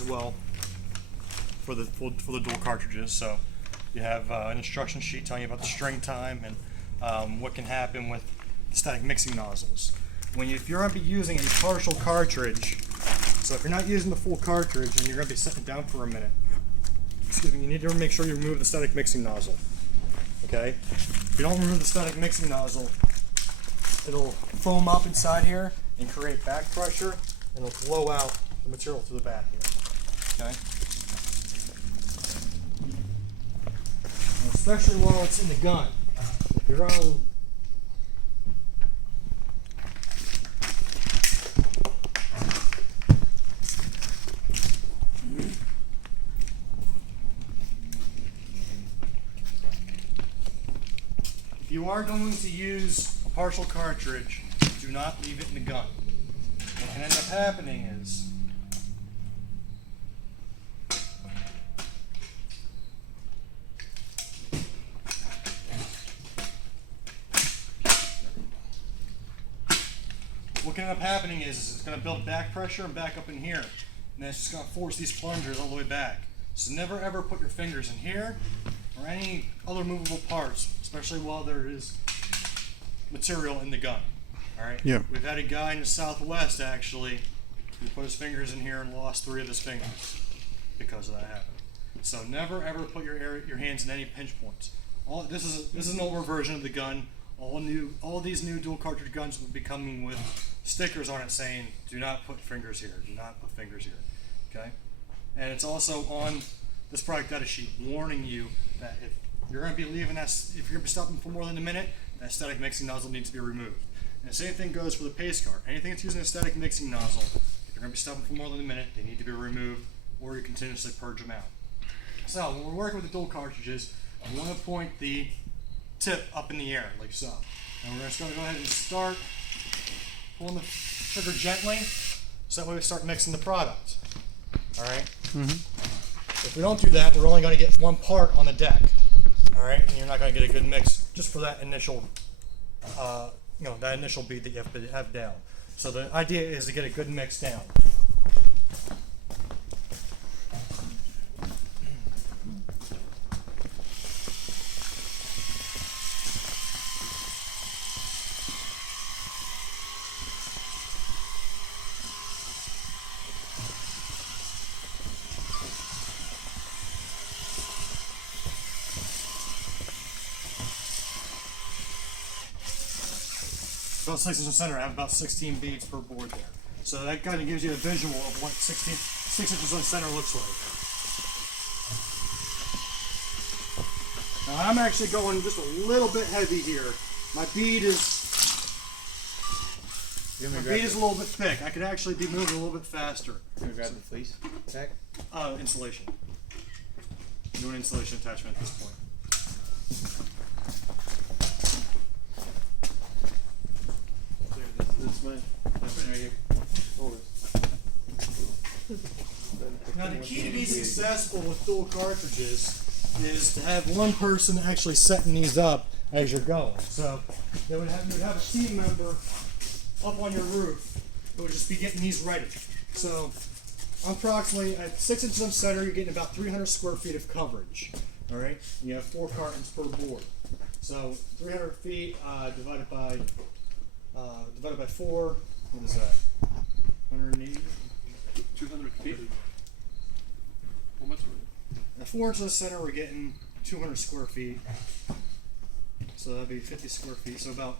as well for the dual cartridges. So you have an instruction sheet telling you about the string time and what can happen with static mixing nozzles. If you're going to be using a partial cartridge, so if you're not using the full cartridge and you're going to be setting it down for a minute, excuse me, you need to make sure you remove the static mixing nozzle. Okay? If you don't remove the static mixing nozzle, it'll foam up inside here and create back pressure, and it'll blow out the material to the back here. Okay? And especially while it's in the gun. If you're on If you are going to use a partial cartridge, do not leave it in the gun. What can end up happening is it's going to build back pressure and back up in here. And that's just going to force these plungers all the way back. So never ever put your fingers in here or any other movable parts, especially while there is material in the gun. All right. Yeah. We've had a guy in the Southwest actually who put his fingers in here and lost 3 of his fingers because of that happening. So never ever put your hands in any pinch points. This is an older version of the gun. All these new dual cartridge guns will be coming with stickers on it saying, "Do not put fingers here. Do not put fingers here." Okay. And it's also on this product data sheet warning you that if you're going to be leaving that, if you're going to be stopping for more than a minute, that static mixing nozzle needs to be removed. And the same thing goes for the paste car. Anything that's using a static mixing nozzle, if you're going to be stopping for more than a minute, they need to be removed, or you continuously purge them out. So when we're working with the dual cartridges, we want to point the tip up in the air, like so. And we're just going to go ahead and start pulling the trigger gently, so that way we start mixing the product. All right? Mm-hmm. If we don't do that, we're only going to get one part on the deck. All right? And you're not going to get a good mix just for that initial, that initial bead that you have down. So the idea is to get a good mix down. About 6 inches in center, I have about 16 beads per board there. So that kind of gives you a visual of what 6 inches on center looks like. Now I'm actually going just a little bit heavy here. My bead is a little bit thick. I could actually be moving a little bit faster. Can we grab the fleece back? Insulation. Do an insulation attachment at this point. This one. Right here. Now the key to be successful with dual cartridges is to have one person actually setting these up as you're going. So you would have a team member up on your roof who would just be getting these ready. So approximately at 6 inches in center, you're getting about 300 square feet of coverage. All right, you have 4 cartons per board. So 300 feet divided by 4. What is that? 180. 200 feet. How much? At 4 inches in the center, we're getting 200 square feet. So that'd be 50 square feet. So about